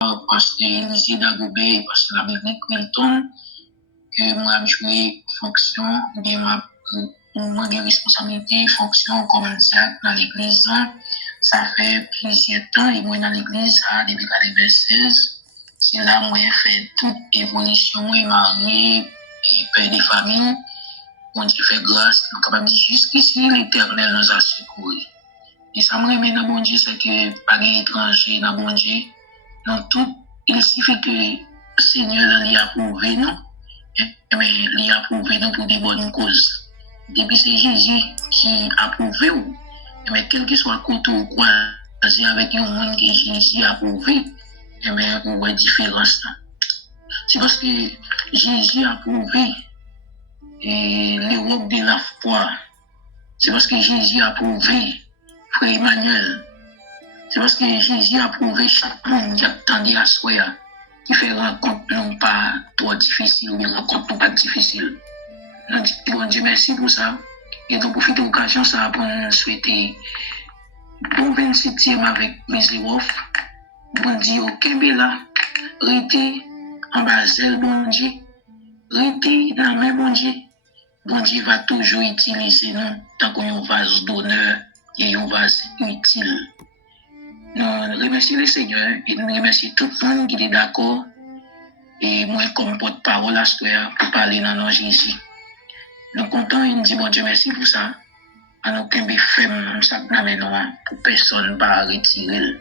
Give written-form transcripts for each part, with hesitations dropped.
Pasteur Élisée Dagobé, pasteur la Bible Milton, que moi je joué fonction, ou bien moi de responsabilité, fonction comme diacre dans l'église. Ça fait plusieurs temps, et moi dans l'église, depuis 96, c'est là où j'ai fait toute évolution, moi marié, et père de famille. On dit fait grâce, nous capable de dire jusqu'ici, l'éternel nous a secourus. Et ça me remet dans mon Dieu, c'est que pas d'étranger dans mon Dieu. Dans tout, il suffit que le Seigneur l'ait approuvé, non? Mais il a approuvé nous pour des bonnes causes. Depuis c'est Jésus qui a approuvé, mais quel que soit le côté ou quoi, avec un monde que Jésus a approuvé, mais on voit différence. C'est parce que Jésus a approuvé l'Europe de la foi. C'est parce que Jésus a approuvé Frère Emmanuel. C'est parce que Jésus a approuvé chaque monde qui attendait à soi, qui fait rencontre non pas trop difficile, mais rencontre non pas difficile. Nous disons Dieu merci pour ça. Et donc, profiter de l'occasion pour nous souhaiter bon 27e avec Miserov. Bon Dieu, Kembela, rete en Basel, bon Dieu. Rete dans la main, bon Dieu. Bon Dieu va toujours utiliser nous tant qu'on a un vase d'honneur et un vase utile. Nous remercions le Seigneur et nous remercions tout le monde qui est d'accord. Et moi, comme porte-parole à ce pour parler dans nos Jésus. Nous comptons et nous disons, bon Dieu, merci pour ça. Alors qu'on peut faire ça pour personne ne va retirer.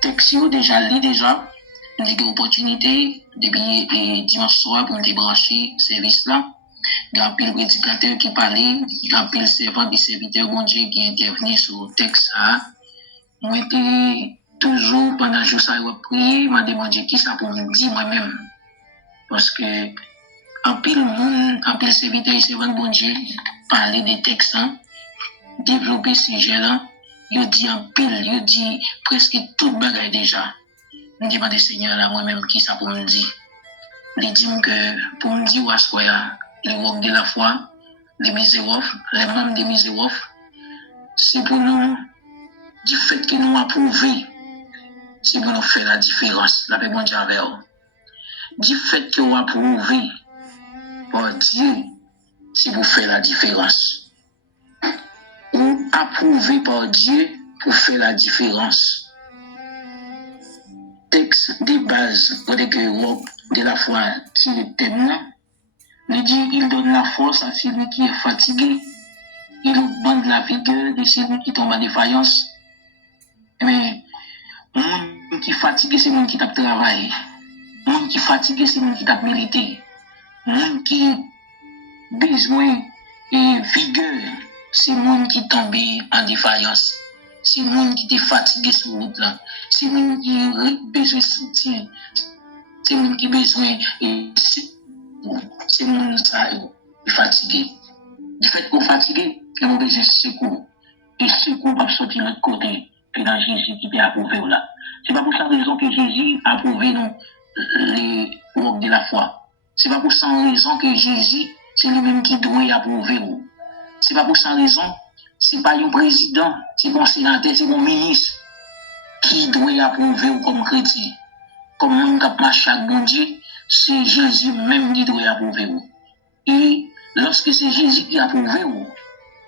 Texte déjà lu déjà. Nous avons l'opportunité depuis dimanche soir pour nous débrancher service là. Il y a un pile prédicateur qui parlait, il y a un pile servant et serviteur bon Dieu qui intervenait sur le texte là. Moi, j'étais toujours pendant le jour ça, je prier, je me demandé qui ça pour me dire moi-même. Parce que en pile monde, en pile serviteur et servant bon Dieu, parler des textes, développer ce sujet-là, il dit en pile, il dit presque tout bagaille déjà. Je me demande Seigneur là, moi-même, qui ça pour me dire. Il dit que pour me dire, les works de la foi, les Miserov, les membres des Miserov, c'est pour nous, du fait que nous approuvons, c'est pour nous faire la différence, la paix bon Dieu avec eux. Du fait que nous approuvons, par Dieu, c'est pour faire la différence. Ou approuvé par Dieu pour faire la différence. Texte de base, de la foi qui est thème, il dit il donne la force à celui qui est fatigué, il donne la vigueur de celui qui tombe en défaillance. Mais, monde qui est fatigué, c'est monde qui t'a travaillé. Monde qui est fatigué, c'est monde qui t'a mérité. Monde qui a besoin de vigueur, c'est monde qui tombe en défaillance. C'est monde qui est fatigué sur route là. C'est monde qui a besoin de soutien. C'est monde qui a besoin de c'est monde qui est fatigué. Du fait qu'on est fatigué, il a besoin de secours. Et secours va sortir de l'autre côté que dans Jésus qui t'a approuvé là. C'est pas pour cette raison que Jésus a approuvé les works de la foi. C'est pas pour cette raison que Jésus, c'est lui-même qui doit approuver. C'est pas pour cette raison, c'est pas un président, c'est un sénateur, c'est un ministre qui doit approuver comme chrétien. Comme un qui marche avec bon Dieu, c'est Jésus même qui doit approuver. Et lorsque c'est Jésus qui approuve,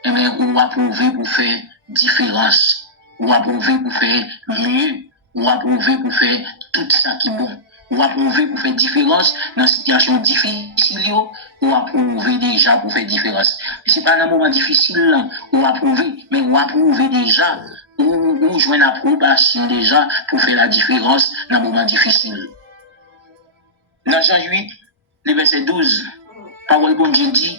eh bien, ou approuver pour faire différence, ou approuver pour faire mieux, ou approuver pour faire tout ça qui est bon, ou approuver pour faire différence dans une situation difficile, ou approuver déjà pour faire différence. Ce n'est pas un moment difficile, ou approuver, mais ou approuver déjà, ou jouer une approbation déjà pour faire la différence dans un moment difficile. Dans Jean 8, le verset 12, parole bon Dieu dit,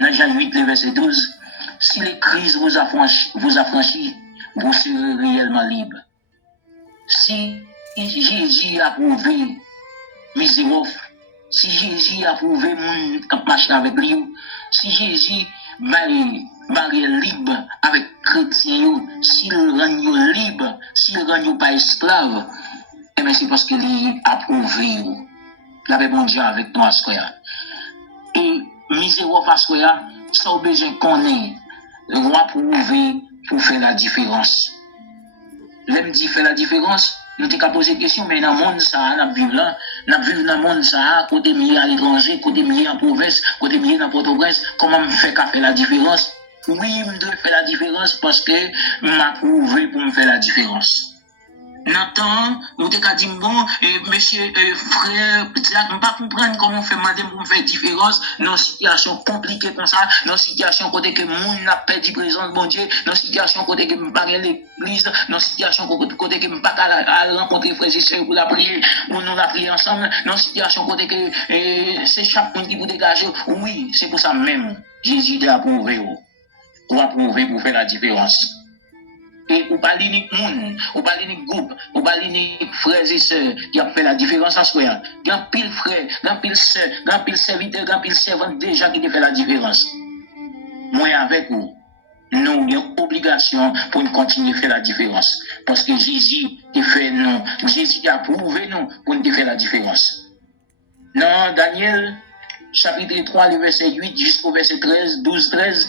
dans Jean 8, le verset 12, si les crises vous affranchissent, vous serez réellement libre. Si Jésus a approuvé Miserov, si Jésus a approuvé mon qui marche avec lui, si Jésus barre libre avec chrétien, s'il rend libre, s'il rend pas esclave, eh bien c'est parce qu'il a approuvé la paix bon Dieu avec nous à ce et Miserov à ce ça a besoin qu'on ait approuvé pour faire la différence. L'aime dit faire la différence, nous t'ai posé question, mais dans le monde, ça, nous vivons là, nous vivons dans le monde, ça, côté mieux à l'étranger, côté mieux en province, côté mieux dans Port-au-Prince, comment me fait faire la différence? Oui, je dois faire la différence parce que m'a prouvé pour me faire la différence. Nathan, nous t'ai dit, bon, monsieur, frère, je ne pas comprendre comment on fait madame pour me faire différence dans une situation compliquée comme ça, dans une situation côté que monde n'a pas dit présence, bon Dieu, dans une situation côté que je pas l'église, dans une situation côté que je pas à rencontrer frères et sœurs pour la prier, pour nous la prier ensemble, dans une situation côté que c'est chaque monde qui vous dégager. Oui, c'est pour ça même, Jésus t'a approuvé, ou approuvé pour faire la différence. Et ou pas l'unique monde, ou pas l'unique groupe, ou pas l'unique frères et sœurs qui ont fait la différence à soi. Il y a pile frère, il y a pile sœur, il y a pile serviteur, il y a pile servant déjà qui ont fait la différence. Moi avec vous, nous avons obligation pour nous continuer à faire la différence. Parce que Jésus a fait nous, Jésus a prouvé nous pour nous faire la différence. Dans Daniel, chapitre 3, le verset 8 jusqu'au verset 13, 12-13,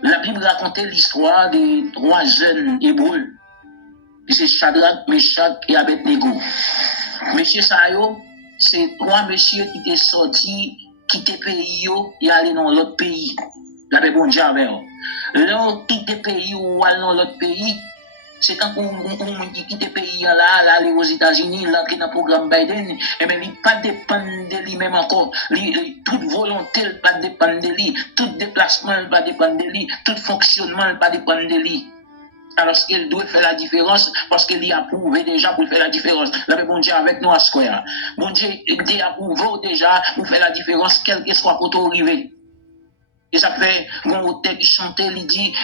la Bible racontait l'histoire des 3 jeunes hébreux. C'est Shadrach, Meshach et Abednego. Monsieur Sayo, c'est 3 messieurs qui étaient sortis, quitter le pays et aller dans l'autre pays. La paix bon Dieu avec eux. Là, quitter le pays ou aller dans l'autre pays, c'est quand on qui quitte le pays là, aller aux États-Unis, là, qui est dans le programme Biden, et bien, il ne pas dépendre de lui-même encore. Toute volonté ne pas dépendre de lui, tout déplacement ne pas dépendre de lui, tout fonctionnement ne pas dépendre de lui. Alors qu'il doit faire la différence parce qu'il y a approuvé déjà pour faire la différence. Là, bon Dieu avec nous à ce quoi. Bon Dieu, il a approuvé déjà pour faire la différence, quel que soit côté arrivé. Et ça fait, mon hôtel qui chantait, il dit,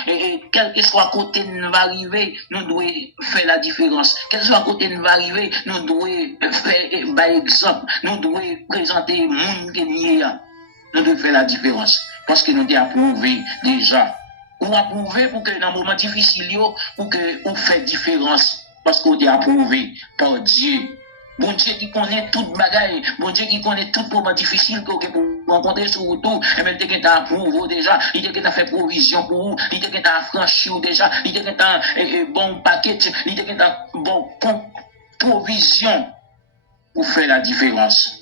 quel que soit côté nous va arriver, nous devons faire la différence. Quel que soit côté nous va arriver, nous devons faire, par exemple, nous devons présenter le monde qui est là. Nous devons faire la différence. Parce que nous avons approuvé déjà. Ou approuvé pour que dans un moment difficile, pour que vous faites différence. Parce qu'on est approuvé par Dieu. Bon Dieu qui connaît toute bagaille, bon Dieu qui connaît tout moment difficile que vous rencontrez sur vous tout, et même dès t'a approuvé déjà, il t'a fait provision pour vous, il t'a franchi déjà, il t'a bon paquet, il t'a bon provision pour faire la différence.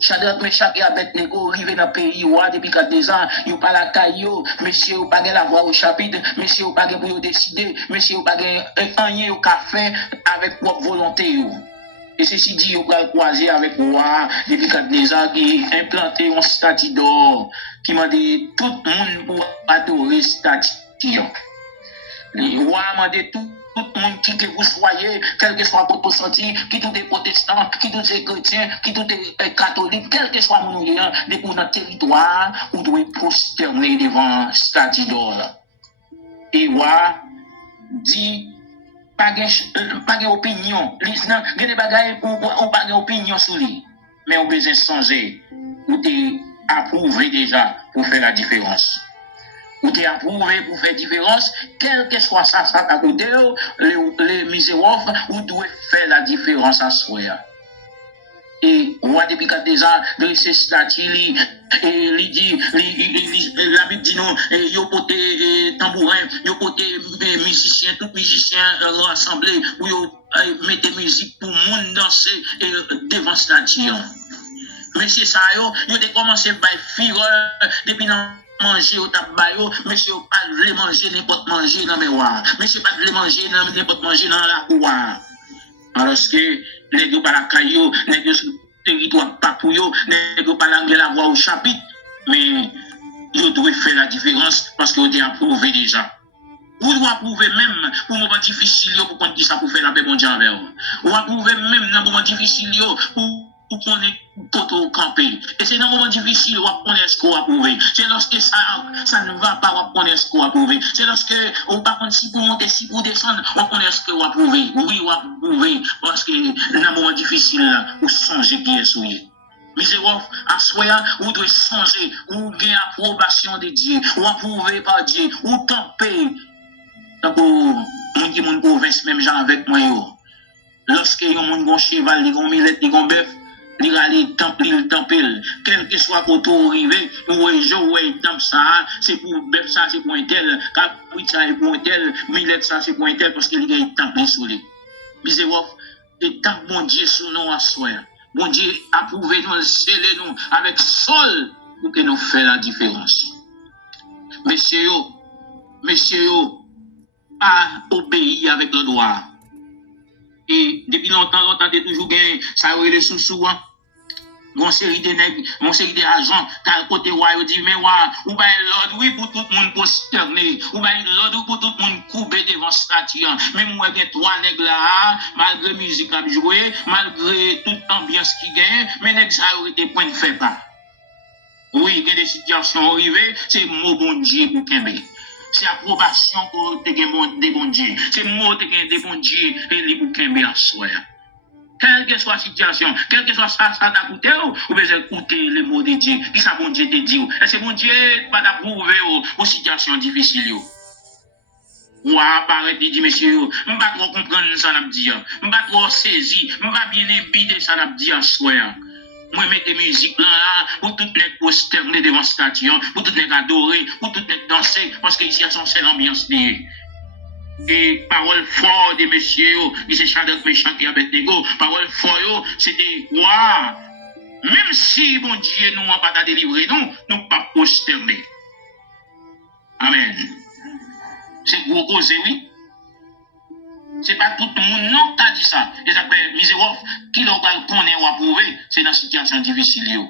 Shadrach, Meshach et Abednego arrivent dans le pays depuis 4 ans, ils n'ont pas la caille, monsieur, ils pas la voix au chapitre, monsieur, ils pas pour décider, monsieur, ils pas rien au café avec propre volonté. Et ceci dit, on va croiser avec moi depuis 4 ans qui a implanté un statut d'or qui m'a dit tout le monde pour adorer ce statut. Le roi m'a dit tout le monde qui que vous soyez, quel que soit votre sortie, qui tout est protestant, qui tout est chrétien, qui tout est catholique, quel que soit mon lien, depuis notre territoire, vous devez prosterner devant le statut d'or. Et roi dit pas d'opinion. Il y a des bagailles ou pas d'opinion sur lui. Mais on besoin de changer. Ou t'es approuvé déjà pour faire la différence. Ou t'es approuvé pour faire la différence, quel que soit ça à côté, les misérables, ou doit faire la différence à soi. Et roi depuis 4 ans, de ces statuts, il dit, la Bible dit non, il y a côté tambourin, il y a côté musicien, tout musicien rassemblé, où il mettre musique pour le monde danser devant le statut. Monsieur ça, il a commencé par fureur depuis dans manger au tabac, monsieur pas voulu manger n'importe manger dans mes rois, monsieur pas voulu manger n'importe manger dans la cour. Alors que les gens pas la caillou, les gens sur le territoire pas pour eux, les gens pas la voix au chapitre, mais ils doivent faire la différence parce qu'ils ont approuvé déjà. Vous devez approuver même pour un moment difficile pour qu'on dise ça pour faire la paix mondiale avec vous. Vous approuver même dans un moment difficile pour qu'on ait au camper. Et c'est dans un moment difficile où on est ce qu'on approuve. C'est lorsque ça ne va pas, on est ce qu'on approuve. C'est lorsque on pas si pour monter, si pour descendre, on est ce qu'on approuve. Oui, on approuve. Parce que dans un moment difficile, là, on songe qui est souillé. Misérable, à soi, ou doit changer, ou gagner approbation de Dieu, ou approuvé par Dieu, ou camper. Donc, mon qui mon province, même gens avec moi, lorsque yon mon cheval, yon millet, yon bœuf, il va aller temple, quel que soit côté arrivé, ou un temple ça, c'est pour bœuf ça, c'est pour un tel, capouille ça, c'est pour un tel, millet ça, c'est pour un tel, parce qu'il y a un temple sur lui. Misérable, et tant que bon Dieu sous nous à soi. Bon Dieu approuve nous, scellez nous avec sol pour que nous fassions la différence. Messieurs, pas obéir avec le droit. Et depuis longtemps, on a toujours gagné, ça aurait les sous-sous. Mon série de nègres, mon série d'agents, car côté roi, dit, mais ouais, ou bien l'ordre, oui, pour tout le monde prosterner, ou bien l'ordre pour tout le monde couper devant statue. Mais moi, j'ai 3 nègres là, malgré la musique à jouer, malgré toute l'ambiance qui gagne, mais nègres, ça aurait été point de fait pas. Oui, il y a des situations arrivées, c'est mot bon Dieu pour Kembe. C'est approbation pour des bons Dieu. C'est mot des bons Dieu et les pour Kembe à soi. Quelle que soit la situation, quel que soit ça t'a coûté, ou bien écouter les mots de Dieu, qui ça bon Dieu te dit, et c'est bon Dieu pas d'approuver aux situations difficiles. Ou apparaître et dit, monsieur, je ne vais pas trop comprendre ça, je ne vais pas trop saisir, je ne vais pas bien imbider ça, je dis à soi. Moi, je mets des musiques là, pour tout les prosterner devant statue, pour tout les adorer, pour tout les danser, parce qu'ici, c'est l'ambiance de et parole forte des messieurs, c'est Shadrach, Meshach et Abednego. Parole forte, c'était waouh. Même si bon Dieu nous n'a pas délivré, nous ne pas prosterner. Amen. C'est gros cause, oui. C'est pas tout le monde non qui a dit ça. Et ça fait misérable, qui l'a connaît ou approuvé, c'est dans une situation difficile.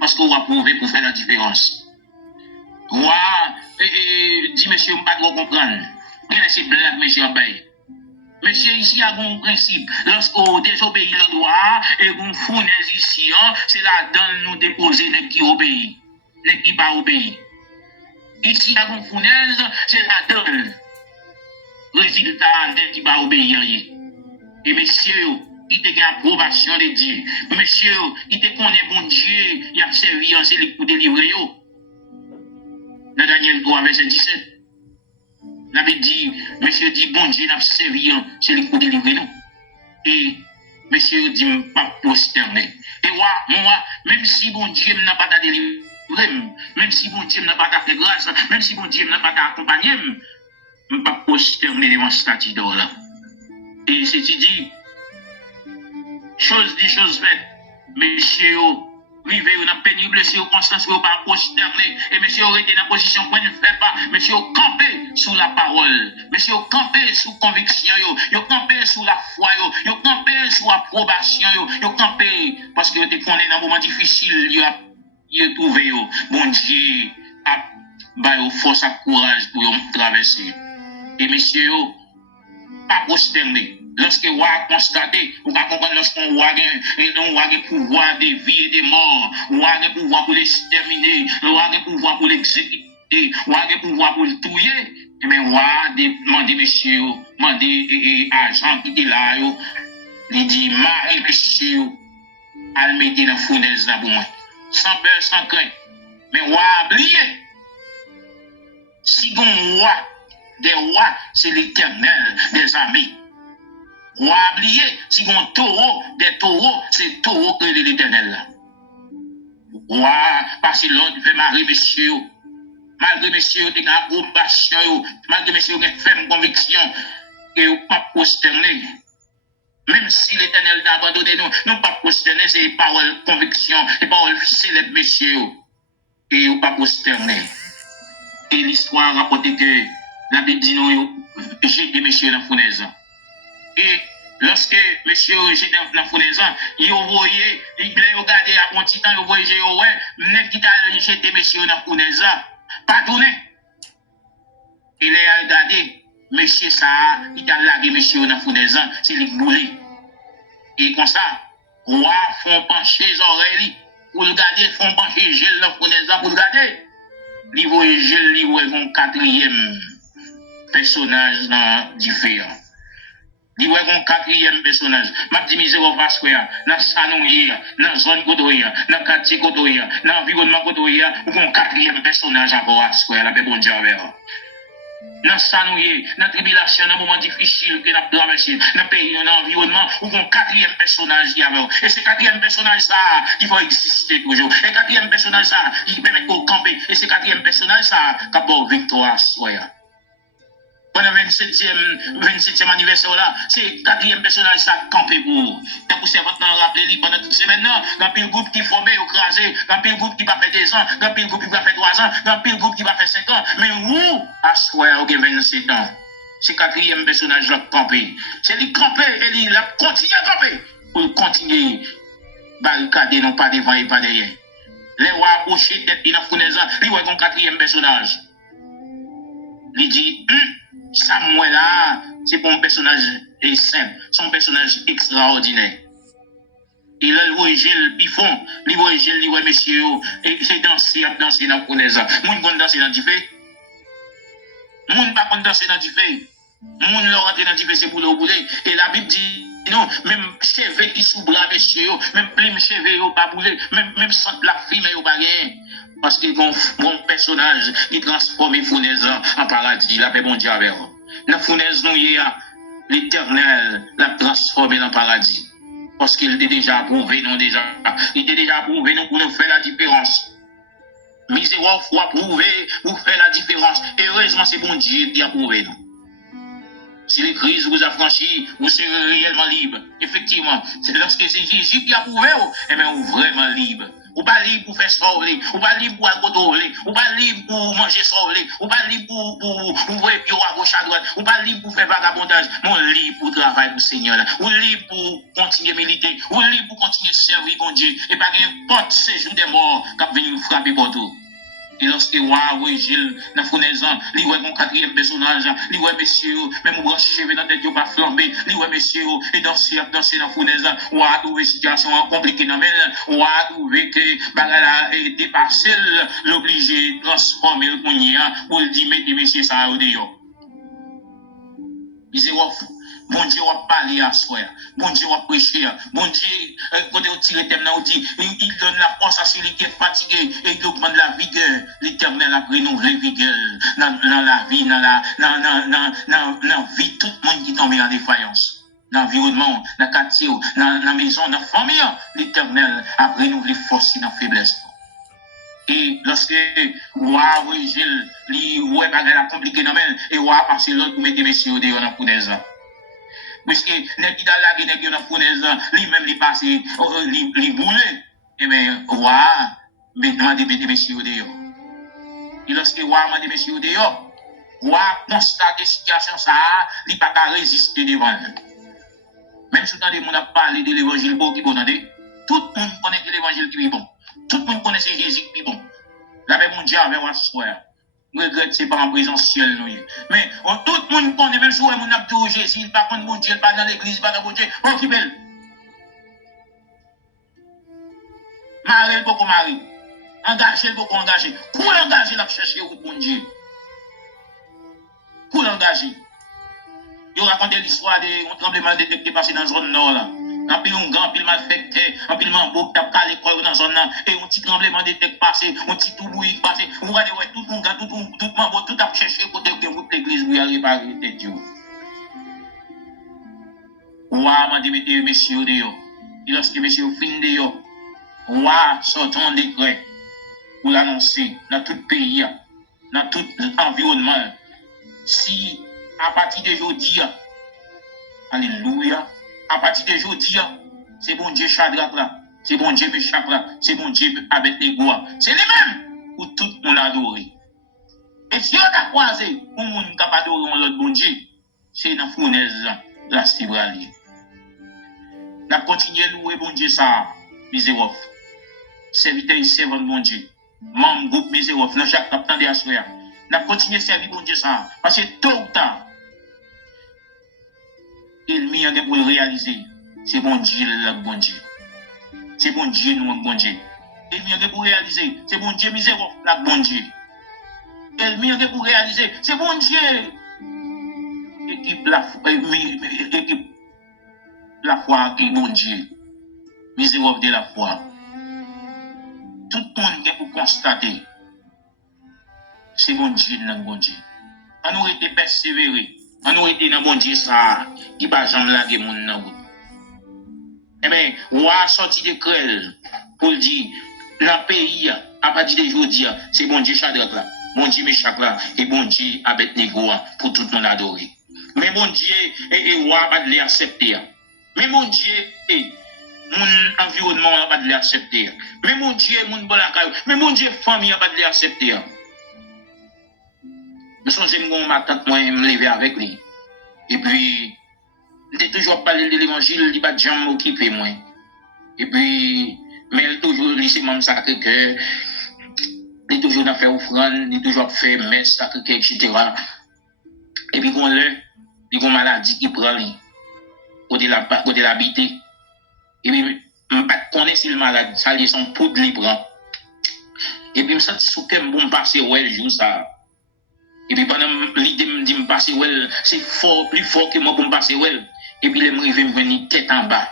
Parce qu'on va prouver pour faire la différence. Waouh, dit monsieur, je ne pas trop comprendre. C'est blague, monsieur Abaye. Monsieur, ici, il y a un principe. Lorsqu'on désobéit le droit et qu'on fournaise ici, c'est là-dedans nous déposer les qui obéissent, les qui pas obéissent. Ici, il y a un fournaise, c'est là-dedans. Résultat, les qui pas obéir. Et monsieur, il te gagne approbation de Dieu. Monsieur, il te connaît bon Dieu, il a servi en celui pour délivrer. Dans Daniel 3, verset 17. La Bible dit, monsieur dit, bon Dieu n'a servi, c'est lui pour délivrer nous. Et monsieur dit, pas prosterner. Et moi, même si bon Dieu n'a pas délivré, même si bon Dieu n'a pas fait grâce, même si bon Dieu n'a pas accompagné, je ne pas prosterner devant ce statut d'or là. Et c'est dit, chose dit, chose faite, monsieur, vivez dans pénible, si vous constance, vous pas prosterner. Et monsieur aurait été dans la position qu'on ne fait pas. Monsieur campé sous la parole. Monsieur campé sous conviction. Vous campé sous la foi. Vous campé sous approbation. Vous campé parce que vous êtes dans un moment difficile. Vous trouvé. Bon Dieu a force et courage pour traverser. Et monsieur, pas prosterner. Lorsque vous avez constaté, vous pouvez comprendre lorsqu'on a le pouvoir de vie et de mort, vous avez le pouvoir pour l'exterminer, vous avez le pouvoir pour l'exécuter, vous avez le pouvoir pour le tuer, et bien vous avez demandé, monsieur, demandé agent qui est là, il dit, marie, monsieur, à le mettre dans la fournaise là pour moi. Sans peur, sans crainte. Mais vous avez oublié, si vous avez des rois, c'est l'Éternel des armées. On a oublié, si on taureau, des taureaux, c'est taureau que l'Éternel. Parce que l'autre fait marrer, monsieur. Malgré monsieur, il y a une approbation, malgré monsieur, il y a une ferme conviction, et il n'y a pas prosterner. Même si l'Éternel t'a abandonné, nous ne pas prosterner, c'est des paroles conviction, des paroles célèbres, monsieur. Et il n'y a pas prosterner. Et l'histoire rapporte que la Bible dit nous, jeter monsieur dans la fournaise. Et lorsque monsieur jeté dans la fournaise, il voyait, il regardait à bon petit temps, il voyait, ouais, qui t'a jeté monsieur dans la fournaise, pas tourné. Il a regardé, monsieur ça, il t'a lagué monsieur dans la fournaise, c'est lui boulé. Et comme ça, roi font pencher les oreilles, pour le garder, font pencher gel dans la fournaise, pour le garder. Il voyait gel, il voyait mon 4e personnage différent. Il y a un 4e personnage. Ma dit misérable parce que dans Sanouye, dans la zone Godoya, dans le quartier Godoya, dans l'environnement Godoya, il y a un 4e personnage à voir à la paix bon Dieu avec. Dans Sanouye, dans la tribulation, dans le moment difficile que nous avons traversé, dans le pays, dans l'environnement, il y a un 4e personnage qui avec. Et ce 4e personnage, ça, il faut exister toujours. Et 4e personnage, ça, il permet de camper. Et ce 4e personnage, ça, qui a victoire à soi. pendant 27e anniversaire là, c'est quatrième personnage ça campé pour. Tant que c'est votre rappelé pendant toute semaine là, dans pile groupe qui formé ou crasé, dans pile groupe qui va faire 2 ans, dans pile groupe qui va faire 3 ans, dans pile groupe qui va faire 5 ans, mais où à soir au 27 ans. C'est quatrième personnage là campé. C'est lui campé et il a continué à camper pour continuer barricader non pas devant et pas derrière. Les rois approchés tête dans fournaise, il voit un quatrième personnage. Il dit Samuel là, c'est pas un personnage simple, c'est un personnage extraordinaire. Il a loué Gilles Pifon, il voit Gilles, il voit monsieur, et c'est danser dans la fournaise. Moun kon danser dans du fait. Moun pas kon danser dans du fait. Moun le rentre dans du fait, c'est boulot boulé. Et la Bible dit non, même cheveux qui sous bras monsieur, même plume cheveux yo pas boulé, même sang la fille mais yo pas rien. Parce que mon personnage qui transforme fournaise en paradis, la paix bon Dieu avec eux. Dans fournaise nous l'Éternel l'a transformé en paradis. Parce qu'il était déjà approuvé non déjà. Il était déjà approuvé non pour nous faire la différence. Misérable faut approuver pour faire la différence. Et heureusement c'est bon Dieu qui a approuvé nous. Si les crises vous affranchissent, vous serez réellement libre. Effectivement, c'est lorsque c'est Jésus qui a approuvé, eh bien, vous vraiment libre. Ou pas libre pour faire sauver, ou pas libre pour alcodoler, ou pas libre pour manger sauver, ou pas libre pour ouvrir bureau à gauche à droite, ou pas libre pour faire vagabondage, mais libre pour travailler pour le Seigneur, ou libre pour continuer à militer, ou libre pour continuer à servir mon Dieu, et pas n'importe séjour des morts qui viennent frapper pour tout. Et lorsque oui, Gilles, dans la fournaise, il voit mon quatrième personnage, il voit monsieur, même mon branche cheveux dans la tête, il pas flambé, il voit monsieur, et danser dans la fournaise, ou a trouvé situation compliquée dans elle, ou a trouvé que bagala est dépassé, l'obligé de transformer le cognac, pour le dire, mettez monsieur ça au dehors. Bon Dieu va parler à soi, bon Dieu va prêcher, bon Dieu, quand on tire le thème, il donne la force à celui qui est fatigué et il augmente la vigueur. L'Éternel a renouvelé la vigueur dans la vie, dans la vie, tout le monde qui tombe en défaillance. Dans l'environnement, dans le quartier, dans la maison, dans la famille, l'Éternel a renouvelé la force et la faiblesse. Et lorsque waouh Gilles li ouais bagarre compliqué dans men et waouh parce que l'autre mettait messieurs dehors dans fournaise puisque nèg qui dans la nèg dans fournaise lui même li passé li boulé et ben waouh mais demander mettre messieurs dehors et lorsque waouh mande messieurs dehors waouh constater situation ça li pas qu'à résister devant même si on a parlé de l'évangile bon qui bon tout le monde connaît que l'évangile qui est bon. Tout le monde connaît Jésus qui est bon. La paix mondiale avec moi ce soir. Je regrette c'est pas en présentiel. Mais tout le monde connaît, même si on a dit Jésus, il pas contre mon Dieu, pas dans l'église, pas dans mon Dieu. Oh, qui belle. Marie, beaucoup Marie. Engagez, beaucoup engagé. Pour l'engager, la chercher au bon Dieu. Pour l'engager. Je raconte l'histoire de tremblement de terre qui est passé dans la zone nord là. En pile un grand, pile malfecté, en pile mambo, qui a calé l'école dans la zone là, et un petit tremblement de terre passé, un petit tout bouilli passé. Vous voyez, tout le monde, tout mambo, tout a cherché côté que vous l'église pour y aller réparer Dieu. Ouah, m'a dit, mettez messieurs dehors. Et lorsque messieurs fin dehors, ouah, sortons un décret pour l'annoncer dans tout le pays, dans tout l'environnement. Si, à partir de aujourd'hui, alléluia, à partir de aujourd'hui, c'est bon Dieu Shadrach là, c'est bon Dieu Meshach là, c'est bon Dieu Abednego, c'est lui-même pour tout le monde adorer. Et si on a croisé pour le monde qui a adoré l'autre bon Dieu, c'est dans la fournaise la cibralier. On a continué à louer bon Dieu ça, misérable. Serviteur et servant bon Dieu. Membre groupe misérable, dans chaque capitaine de Assoya. On a continué à servir bon Dieu ça, parce que tôt ou tard, il m'y a pour le réaliser. C'est bon Dieu, le bon Dieu. C'est bon Dieu, nous, bon Dieu. Il m'y a pour réaliser. C'est bon Dieu, misérable, le bon Dieu. Il m'y a pour réaliser. C'est bon Dieu. Équipe la foi qui est bon Dieu. Misérable de la foi. Tout le monde est pour constater. C'est bon Dieu, le bon Dieu. On aurait été persévéré. On aurait été dans bon Dieu ça, qui va jamais laguer mon nom. Eh bien, on a sorti de crêle pour dire, dans le pays, à partir de aujourd'hui, c'est bon Dieu Shadrach là. Bon Dieu Méchak là, et bon Dieu Abednego pour tout le monde adorer. Mais mon Dieu, et roi pas de l'accepter. Mais mon Dieu, mon environnement pas de l'accepter. Mais mon Dieu, mon bolakay, mais mon Dieu, famille pas de l'accepter. Je songe mon matin, moi, me lever avec lui. Et puis, j'ai toujours parlé de l'évangile, il pas de gens occupé moi. Et puis, mais il toujours lycée même Sacré-Cœur, il toujours dans faire offrande, il toujours fait messe Sacré-Cœur, etc. Et puis, quand il y a une maladie qui prend lui, côté l'habiter. Et puis, je ne connais pas si le malade, ça lui son poudre libre. Et puis, je me sens sous que je vais passer le jour ça. Et puis, pendant l'idée de me passer c'est fort, plus fort que moi pour me passer et puis, je me réveille, venir tête en bas.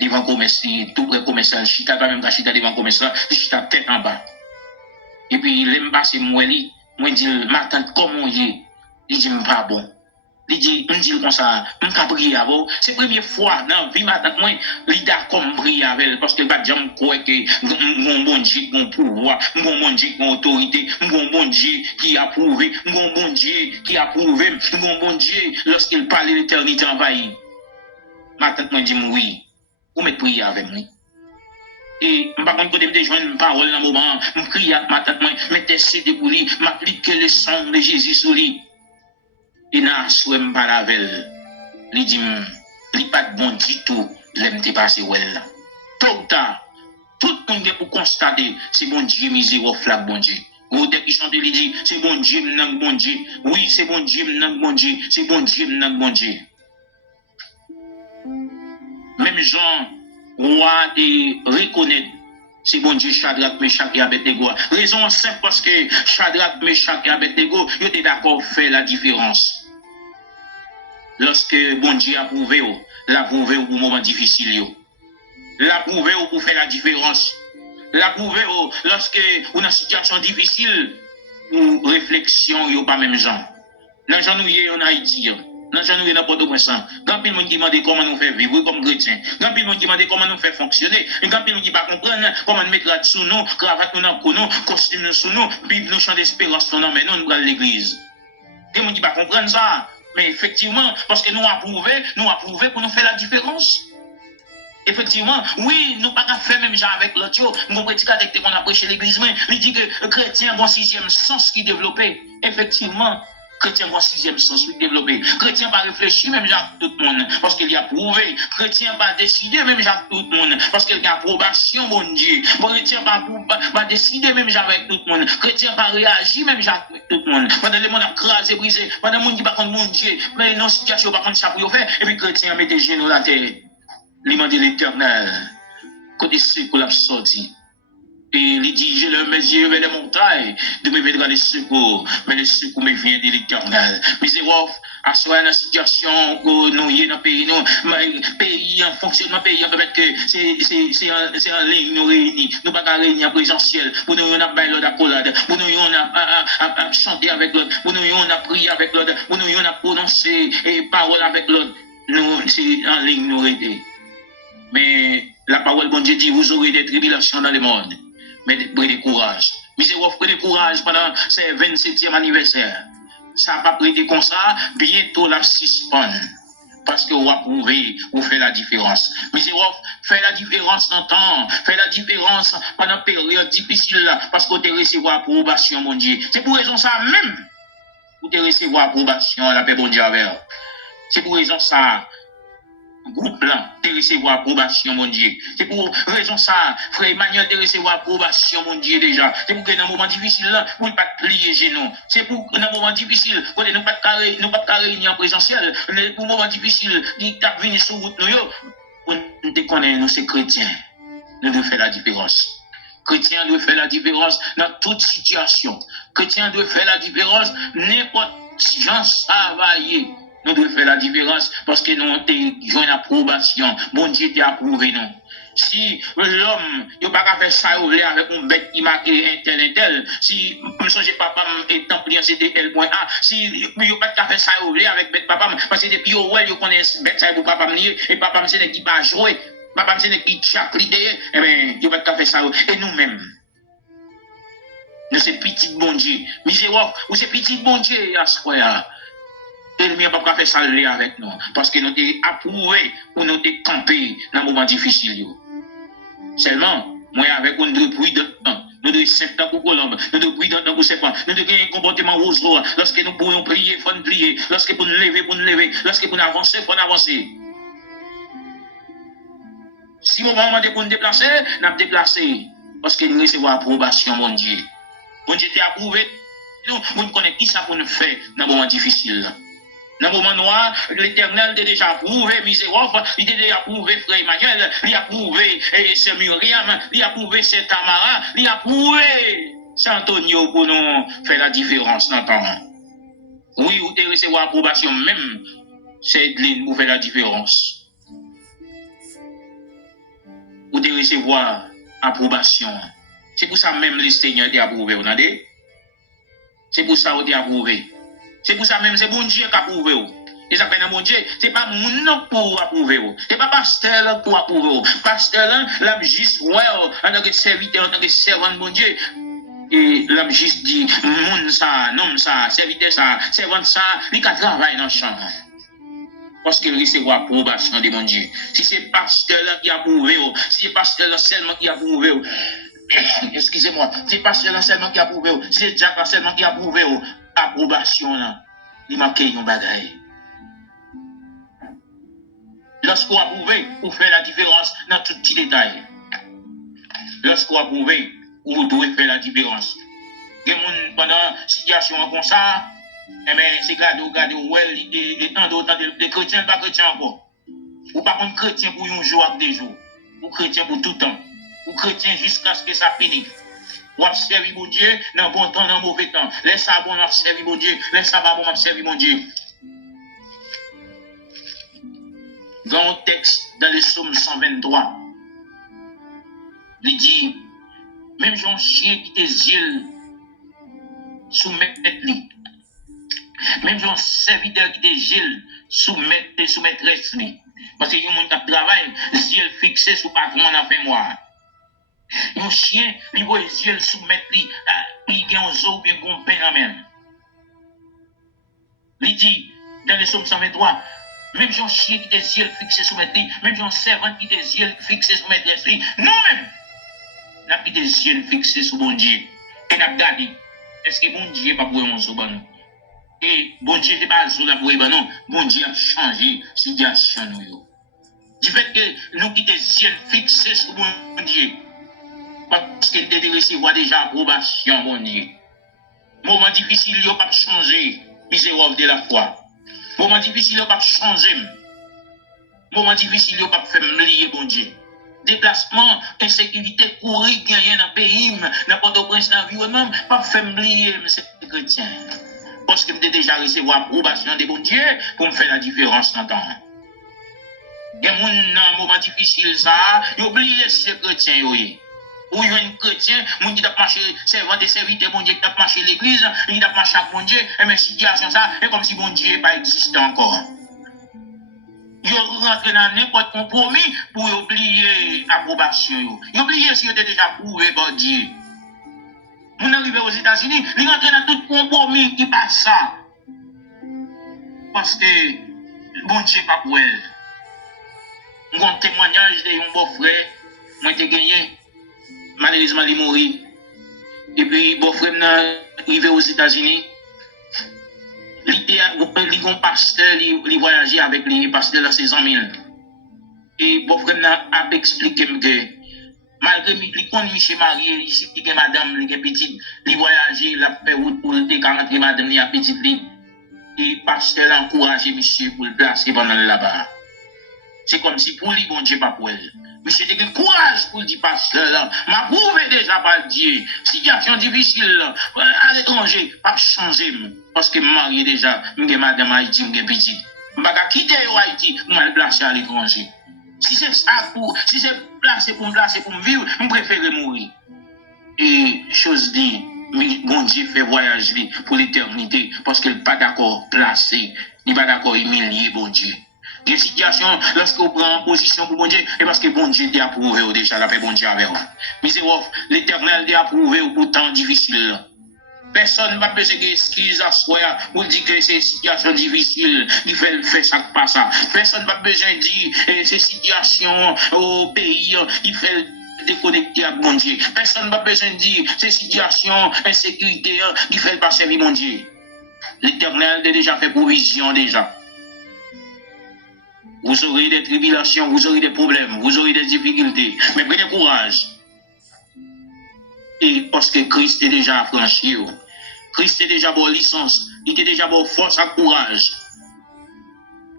Devant le commerce, tout près commercial, chita pas même chita devant le commerce, chita tête en bas. Et puis, je me passe moi, je dis, ma tante, comment il est? Il dit, pas bon. Il dit, comme ça, je ne peux pas prier avec vous. C'est la première fois dans la vie, ma tante, moi, il a comme prier avec elle, parce que je ne crois que mon bon Dieu qui a un pouvoir, mon bon Dieu qui a une autorité, mon bon Dieu qui a prouvé, mon bon Dieu qui a prouvé, mon bon Dieu, lorsqu'il parle de l'éternité envahie. Ma tante, moi, dit, oui. Vous me priez avec moi. Et je ne vais pas me joindre une parole dans le moment. Je prie avec ma tête, je m'intercède pour lui, je m'applique le sang de Jésus sur lui. Et là, je ne pas la veille. Il dit, il n'est pas de bon du tout, je m'ai passé là. Tôt ou tard, tout le monde pour constater, c'est bon Dieu, miséricorde, flaque, bon Dieu. Vous qui chante, il dit, c'est bon Dieu, bon Dieu. Oui, c'est bon Dieu, bon Dieu. C'est bon Dieu, bon Dieu. Même Jean, roi et reconnaître, c'est bon Dieu, Shadrach, Meshach et Abednego. Raison simple parce que Shadrach, Meshach et Abednego, ils étaient d'accord faire la différence. Lorsque bon Dieu a prouvé, l'a prouvé au moment difficile. L'a prouvé pour faire la différence. L'a prouvé lorsque on a une situation difficile, ou réflexion, il n'y a pas même gens. Dans gens nous en Haïti. Dans gens nous n'importe quoi ça. Quand il monde qui demande comment nous faire vivre comme chrétiens. Quand il monde qui demande comment nous faire fonctionner. Et quand il monde qui pas comprendre comment nous mettre sous nous, cravate nous dans nous, costume nous sous nous, puis nous chant d'espérance nous mais nous dans l'église. Il monde qui pas comprendre ça. Mais effectivement, parce que nous approuvons pour nous faire la différence. Effectivement, oui, nous pas faire même genre avec l'autre. Nous prédicateur qu'on a prêché l'église, mais il dit que chrétien a un sixième sens qui est développé. Effectivement, chrétien a un sixième sens qui est développé. Chrétien pas réfléchir même genre tout le monde, parce qu'il y a prouvé. Chrétien pas décider même genre tout le monde, parce qu'il y a approbation, mon Dieu. Chrétien pas décider même genre avec tout le monde. Chrétien pas réagir même genre avec tout le monde. Pendant le monde a crasé, brisé, pendant le monde qui pas contre mon Dieu, mais non situation pas contre ça pour faire, et puis chrétien met des genoux la terre. L'image de l'éternel, côté secours l'a sorti. Et il dit, je le mes yeux vers les montagnes, de me mettre dans les secours, mais les secours me viennent de l'éternel. Mais c'est ouf, à soi, dans la situation où nous y dans le pays, nous, pays en fonctionnement, pays en permettre que c'est en ligne, nous réunis, nous pas réunir en présentiel, pour nous, on a baillé l'autre accolade, pour nous, on a chanté avec l'autre, pour nous, on a prié avec l'autre, pour nous, on a prononcé paroles avec l'autre. Nous, c'est en ligne, nous réunis. Mais la parole, bon Dieu dit, vous aurez des tribulations dans le monde. Mais prenez courage. Miséricorde, prenez courage pendant ce 27e anniversaire. Ça n'a pas prêté comme ça, bientôt la suspend. Parce que vous approuvez, vous faites la différence. Miséricorde, faites la différence dans le temps. Faites la différence pendant une période difficile là. Parce que vous devez recevoir approbation, mon Dieu. C'est pour raison ça même. Vous devez recevoir approbation à la paix, bon Dieu. C'est pour raison ça. Groupe là, de recevoir approbation, mon Dieu. C'est pour raison ça, frère Emmanuel, de recevoir approbation, mon Dieu, déjà. C'est pour que dans un moment difficile là, vous ne pas plier genoux. C'est pour que dans un moment difficile, vous ne pas réunir en présentiel. Pour un moment difficile, il t'a venu sur route, nous, on te connaît, nous, c'est chrétiens. Nous devons faire la différence. Chrétien doit faire la différence dans toute situation. Chrétien doit faire la différence n'importe si gens travaillent. Nous devons faire la différence parce que nous avons une approbation. Bon Dieu t'a approuvé nous. Si l'homme n'a pas fait ça avec une bête qui marque un tel, si je ne sais pas, papa est templier, c'était L.A. Si il n'a pas fait ça avec bête papa, parce que depuis il connaît bête ça pour papa et papa c'est qui pas jouer, papa c'est qui chaque l'idée, eh bien, il n'a pas fait ça. Et nous-mêmes, Nous c'est petit bon Dieu. Misérable, ou c'est petit bon Dieu à ce point. Et nous n'avons pas fait ça avec nous. Parce que nous avons approuvé ou nous avons campé dans un moment difficile. Seulement, moi avec nous devons prudent. Nous devons être dans le colombe. Nous devons prudent dans le serpent. Nous devons avoir un comportement rose. Lorsque nous pourrons prier, il faut nous prier. Lorsque nous lever, pour nous lever. Lorsque nous avancer, il faut nous avancer. Si nous avons pour nous déplacer, nous avons déplacé. Parce que nous recevons approbation, mon Dieu. Mon Dieu t'a approuvé. Nous connaissons qui ça pour nous faire dans un moment difficile. Dans le moment noir, l'Éternel a déjà approuvé Misérable, il a déjà approuvé Frère Emmanuel, il a approuvé Sœur Myriam, il a approuvé Sœur Tamara, il a approuvé Saint Antonio pour nous faire la différence dans le temps. Oui, vous devez recevoir approbation même, c'est Edline pour faire la différence. Vous devez recevoir approbation. C'est pour ça même le Seigneur t'a approuvé, vous entendez? C'est pour ça qu'il t'a approuvé. C'est pour ça même, c'est bon Dieu qui a approuvé. Et ça fait un bon Dieu, c'est pas mon pour approuver. C'est pas pasteur pour approuver. Pasteur, l'homme juste, ouais, en tant que serviteur, en tant que servant de bon Dieu. Et l'homme juste dit, moun ça, nom ça, serviteur ça, servant ça, il a travaillé dans le champ. Parce qu'il recevra approbation de mon Dieu. Si c'est pasteur qui a approuvé, si c'est pasteur seulement qui a approuvé, excusez-moi, si c'est pasteur seulement qui a approuvé, si c'est Jacques seulement qui a approuvé, approbation là, il marque un bagage. Lorsqu'on approuve, vous faites la différence dans tout petit détail. Lorsqu'on approuve, vous devez faire la différence. Pendant une situation comme ça, c'est garder et tant d'autres des chrétiens, pas chrétiens encore. Ou pas contre chrétien pour un jour avec des jours. Ou chrétien pour tout temps. Ou chrétien jusqu'à ce que ça finisse. Ou observer mon Dieu dans le bon temps, dans le mauvais temps. Laisse ça bon observer mon Dieu. Laisse ça pas bon observer mon Dieu. Dans le texte, dans le psaume 123, il dit, même si un chien qui tes yeux soumettre lui, même si un serviteur qui tes yeux soumettresse lui, parce que y a un monde qui travaille, les yeux fixés sur pas comment on a fait moi. Un chien, il voit les yeux soumettre lui, il y a un zoo, il y a un pain en même. Il dit, dans le psaume 123, même si un chien qui des yeux fixés sur maître, même si un servant qui des yeux fixés sur maîtresse, nous-mêmes, nous avons des yeux fixés sur bon Dieu. Et nous avons regardé, est-ce que bon Dieu n'est pas pour nous sur nous? Et bon Dieu n'est pas sur la pour nous, bon Dieu a changé la situation. Du fait que nous qui des yeux fixés sur bon Dieu, parce que nous devons recevoir déjà approbation, bon Dieu. Moment difficile, il n'y a pas changé, misérable de la foi. Moment difficile, il n'y a pas changé. Moment difficile, il n'y a pas fait m'lier, bon Dieu. Déplacement, insécurité, courir, gagner dans le pays, n'importe où, dans l'environnement, pas fait m'lier, mais c'est chrétien. Parce que je déjà recevoir l'approbation de bon Dieu pour me faire la différence dans le temps. Il y a un moment difficile, ça, il oublie si c'est chrétien, oui. Ou il y a un chrétien, mon Dieu, qui a marché, servant des serviteurs, mon Dieu, qui a marché l'église, il a marché avec mon Dieu, et mais situation ça, c'est comme si mon Dieu n'est pas existé encore. Il rentre dans n'importe compromis pour oublier l'approbation. Il oublie si il était déjà prouvé par Dieu. Mon arrivé aux États-Unis, il rentre dans tout compromis qui passe ça. Parce que mon Dieu n'est pas pour elle. Un témoignage de mon beau-frère, moi j'ai gagné. Malheureusement, il est mort. Et puis, mon frère est arrivé aux États-Unis. Il est un pasteur, il voyageait avec les pasteurs de ses 100 000. Et mon frère a expliqué que malgré qu'il connaît Michel marié, ici, il est madame, il est petite, il voyageait, il a fait route pour le rentrer madame, il a petite. Et le pasteur a encouragé Michel pour le placer pendant là-bas. C'est comme si pour lui, bon Dieu, pas pour elle. Mais c'était le courage pour le dire pasteur là. M'a prouvé déjà par Dieu. Situation difficile à l'étranger, pas changer. Parce que je marié déjà, je suis madame Haïti, je suis petit. Je ne vais pas quitter Haïti, je vais me placer à l'étranger. Si c'est ça, si c'est placé pour me vivre, je préfère mourir. Et chose dit, bon Dieu fait voyager pour l'éternité parce qu'il n'est pas d'accord placé, il n'est pas d'accord humilié, bon Dieu. Des situations, lorsque vous prenez en position pour bon Dieu, et parce que bon Dieu t'a approuvé déjà, la paix bon Dieu avec vous. Misérable, l'Éternel t'a approuvé pour temps difficile. Personne ne va besoin d'excuses à soi pour dire que c'est une situation difficile qui fait chaque pas ça. Personne ne va besoin de dire que c'est une situation au pays qui fait déconnecter avec mon Dieu. Personne ne va besoin de dire que c'est une situation insécurité qui fait pas servir mon Dieu. L'Éternel a déjà fait provision déjà. Vous aurez des tribulations, vous aurez des problèmes, vous aurez des difficultés. Mais prenez courage. Et parce que Christ est déjà affranchi. Christ est déjà bon licence. Il est déjà bon force et courage.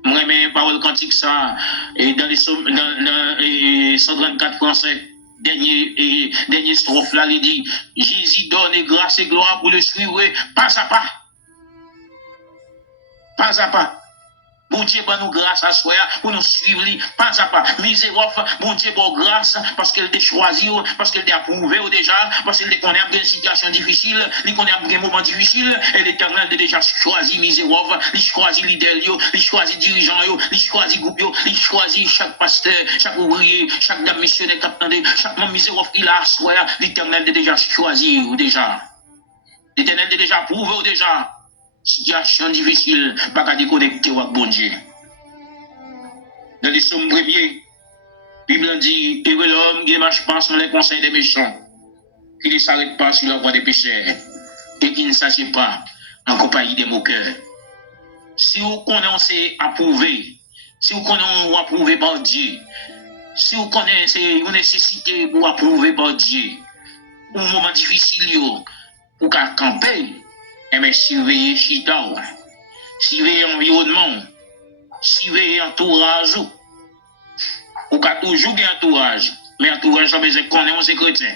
Moi, mes paroles cantiques, ça, et dans les 134 français, dernier strophe là, il dit Jésus donne grâce et gloire pour le suivre pas à pas. Pas à pas. Bon Dieu, bon nous grâce à soi, pour nous suivre, pas à pas. Misérable, bon Dieu, bon grâce, parce qu'elle t'a choisi, parce qu'elle t'a approuvé déjà, parce qu'elle connaît des situations difficiles, il connaît des moments difficiles, et l'Éternel a déjà choisi misérable, il choisit leader, il choisit dirigeant, il choisit groupe, il choisit chaque pasteur, chaque ouvrier, chaque dame missionnaire qui attendait, chaque membre misérable qu'il a à soi, l'Éternel a déjà choisi déjà. L'Éternel a déjà approuvé déjà. Situation difficile, pas qu'à déconnecter avec bon Dieu. Dans les psaumes premiers, la Bible dit heureux l'homme qui ne marche pas sur les conseils des méchants, qui ne s'arrête pas sur la voie des pécheurs, et qui ne s'assied pas en compagnie des moqueurs. Si vous connaissez approuvé, si vous connaissez approuvé par Dieu, si vous connaissez une nécessité pour approuver par Dieu, pour un moment difficile, pour camper, et bien surveiller chita, surveiller environnement, surveiller entourage. Ou qu'à toujours bien entourage, mais entourage a besoin de connaître ses chrétiens.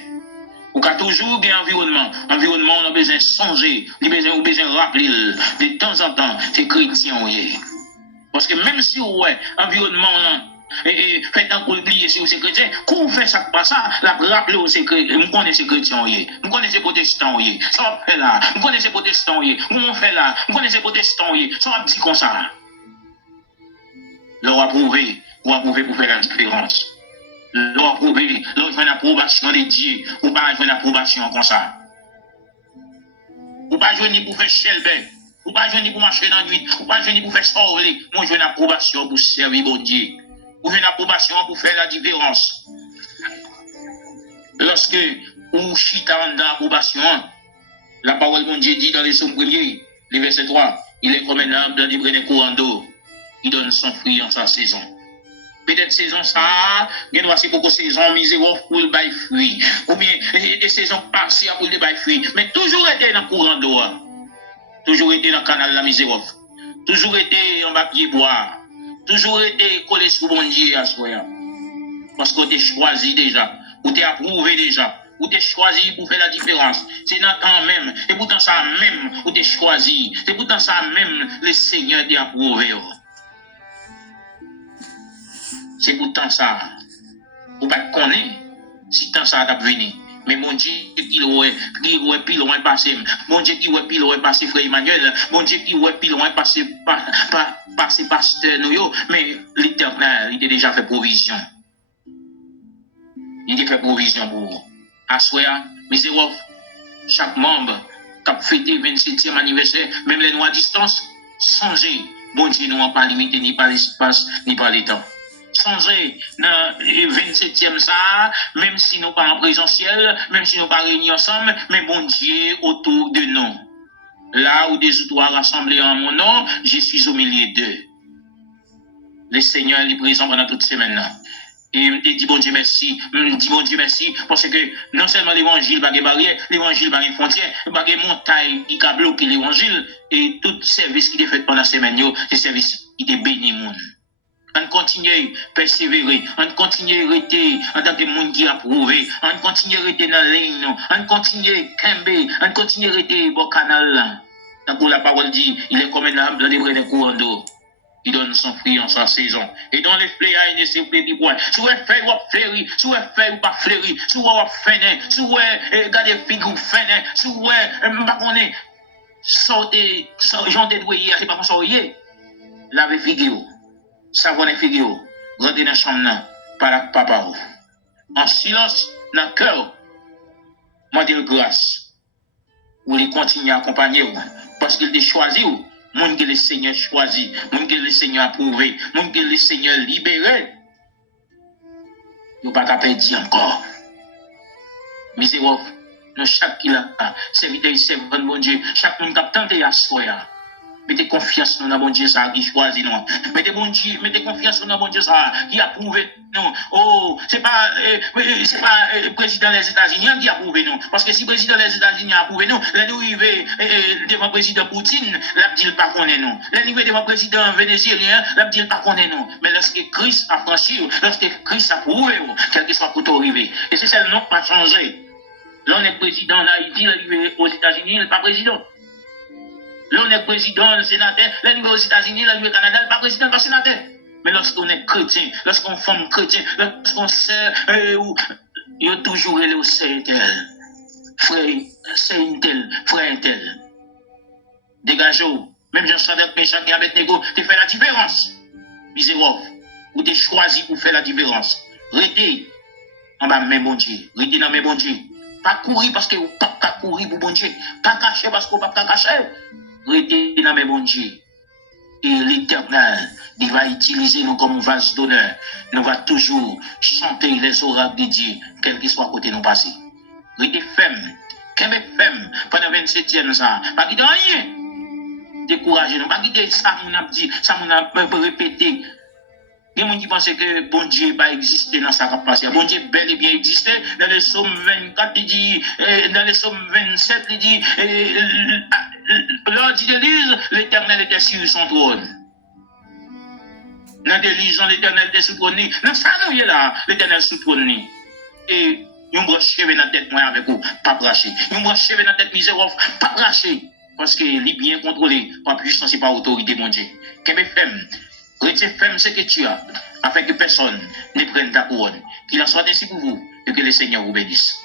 Ou qu'à toujours bien environnement, environnement on a besoin de songer, on a besoin de rappeler de temps en temps, c'est chrétien. Parce que même si ouais, environnement et fait un coup oublier si vous êtes chrétien, quand vous faites ça pas ça, la rappeler aux chrétiens, vous connaissez chrétiens, vous connaissez protestants, ça fait là, vous connaissez protestants, vous fait là, vous connaissez protestants, ça va dire comme ça. Leur approuver, ou approuver pour faire la différence. Leur approuver, leur faire l'approbation de Dieu, ou pas faire l'approbation comme ça. Ou pas jouer pour faire chelbe, ou pas jouer pour marcher dans la nuit, ou pas jouer pour faire sauver, moi je veux l'approbation pour servir mon Dieu. Ou une approbation pour faire la différence. Lorsque ou chita dans l'approbation, la parole de Dieu dit dans les psaumes premiers, le verset 3, il est comme un arbre dans des courants d'eau, il donne son fruit en sa saison. Peut-être saison ça, il y a assez beaucoup de saisons misérable pour le bail fruit, ou bien des saisons passées pour le bail fruit, mais toujours été dans le courant d'eau, toujours été dans le canal de la misérable, toujours été en papier bois. Toujours été collé sur bon Dieu à soi. Parce que tu as choisi déjà, ou tu as approuvé déjà, ou tu as choisi pour faire la différence. C'est dans le temps même, et pourtant ça même, ou tu as choisi, et pourtant ça même, le Seigneur t'a approuvé. C'est pourtant ça, ou pas te connaître, si tant ça t'a venu. Mais mon Dieu qui aurait plus loin passé, mon Dieu qui aurait plus loin passé frère Emmanuel, mon Dieu qui aurait plus loin passé pasteur nous, mais l'Éternel, il a déjà fait provision. Il a fait provision pour vous. À soi, misérable, chaque membre qui a fêté le 27e anniversaire, même les noirs à distance, songez, bon Dieu nous n'a pas limité ni par l'espace, ni par le temps. Changer dans le 27e ça, même si nous pas en présentiel, même si nous pas réunis ensemble, mais bon Dieu autour de nous. Là où des autres rassemblés en mon nom, je suis au milieu d'eux. Le Seigneur est présent pendant toute semaine là. Et me dit bon Dieu merci, parce que non seulement l'évangile n'a pas de barrière, l'évangile n'a pas de frontière, pas de montagne qui a bloqué l'évangile, et tout service qui est fait pendant la semaine, c'est service qui est béni monde. On continue à persévérer, on continue à rester en tant que monde qui a prouvé, on continue à rester dans la ligne, on continue à camber, on continue à rester au canal. Donc la parole dit, il est comme un arbre dans les bras d'un courant d'eau. Il donne son fruit en sa saison. Et dans les fléailles, il ne se plaît du point. Si vous faites ou fleuri, si vous faites ou pas fleuri, si vous faites, si vous regardez figure ou faites, si vous ne sortez, j'en dédouillez, c'est pas comme ça, lavez figure. savon inférieur, rentrer dans la chambre, par la papa. En silence, dans le cœur, demander grâce. Ou les continuer à accompagner, parce qu'il a choisi, monde que le Seigneur choisi, monde que le Seigneur approuvé, monde que le Seigneur libéré. Il n'y a pas qu'à perdre encore. Misérable, nous chaque qui l'a, serviteur et servant bon Dieu, chaque monde qui a tenté à soi. Mettez confiance dans bon Dieu ça qui choisit nous. Mettez confiance dans bon Dieu ça qui a prouvé nous. Oh, c'est pas président des États-Unis qui a prouvé nous. Parce que si président des États-Unis a prouvé nous, là nous arrivé devant président Poutine, là dit pas connaît nous. Là nous devant président vénézuélien, là dit pas connaît nous. Mais lorsque Christ a franchi, lorsque Christ a prouvé, quel que soit pour arriver. Et c'est ça le nom qui a changé. Là on est président en Haïti, là aux États-Unis, il n'est pas président. Là, on est président, le sénateur, là, on est aux États-Unis, là, on est au Canada, il n'est pas président, pas sénateur. Mais lorsqu'on est chrétien, lorsqu'on forme chrétien, lorsqu'on sait, il y a toujours les c'est tel, frère, c'est un tel, frère un tel. Dégagez-vous. Même Jean-Sadak Méchant et Abednego, tu fais la différence. Misérable, ou tu choisi pour faire la différence. Restez en bas, mes bon Dieu. Restez dans mes bon Dieu. Pas courir parce que vous ne pouvez pas courir pour bon Dieu. Pas cacher parce que vous ne pouvez pas cacher. Restez dans mes bon Dieu. Et l'Éternel, il va utiliser nous comme vase d'honneur. Nous va toujours chanter les oracles de Dieu, quel que soit côté nous passer. Restez ferme. Qu'est-ce que pendant 27e ça? Pas quitter rien. Découragez nous. Pas quitter ça, mon a dit, ça, mon a répété. Il y a des gens qui pensent que bon Dieu va exister dans sa capacité. Bon Dieu bel et bien existé. Dans le psaume 24, il dit, dans le psaume 27, il dit, lors dit l'Église, l'Éternel était sur son trône. Dans l'Église, l'Éternel était sur le trône. Dans ça, nous, là, l'Éternel sur le trône. Et nous broche cheveux dans la tête, moi, avec vous, pas braché. Nous broche cheveux dans la tête, misérable, pas braché. Parce qu'il est bien contrôlé par puissance et par autorité, mon Dieu. Qu'est-ce que restez ferme ce que tu as, afin que personne ne prenne ta couronne. Qu'il en soit ainsi pour vous et que le Seigneur vous bénisse.